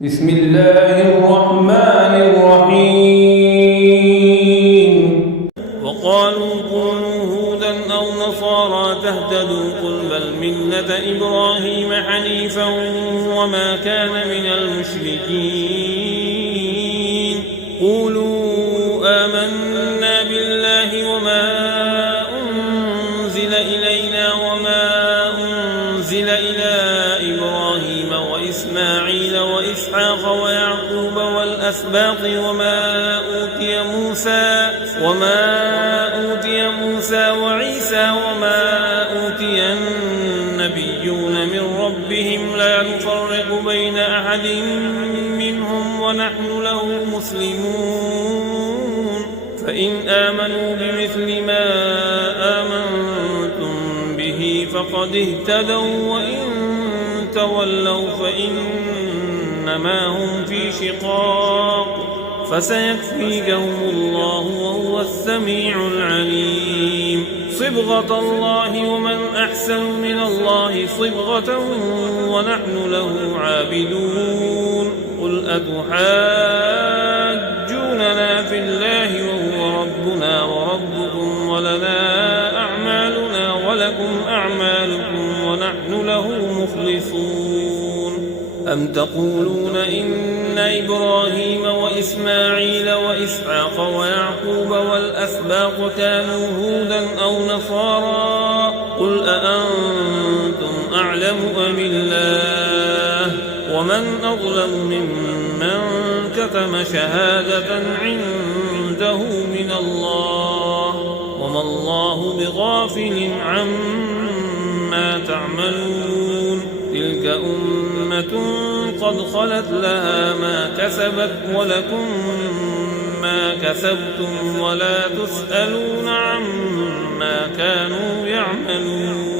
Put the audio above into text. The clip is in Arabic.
بسم الله الرحمن الرحيم وقالوا كونوا هودا أو نصارى تهتدوا قل بل ملة إبراهيم حنيفا وما كان من المشركين قولوا آمنا بالله وما أنزل إلينا وما أنزل إلى إبراهيم وإسماعيل وإسحاق ويعقوب والأسباط وما أوتي موسى وعيسى وما أوتي النبيون من ربهم لا نفرق بين أحد منهم ونحن له مسلمون فإن آمنوا بمثل ما آمنتم به فقد اهتدوا وإن تولوا فإنما هم في شقاق فسيكفيكهم الله وهو السميع العليم صبغة الله ومن أحسن من الله صبغة ونحن له عابدون قل أتحاجوننا في الله وهو ربنا وربكم ولنا أعمالنا ولكم أعمالكم ونحن له مخلصون أم تقولون إن إبراهيم وإسماعيل وإسحاق ويعقوب والأسباط كانوا هودا أو نصارى قل أأنتم أعلم أم الله ومن أظلم ممن كتم شهادة عنده من الله وما الله بغافل عما تعملون تلك أمة قد خلت لها ما كسبت ولكم ما كسبتم ولا تسألون عما كانوا يعملون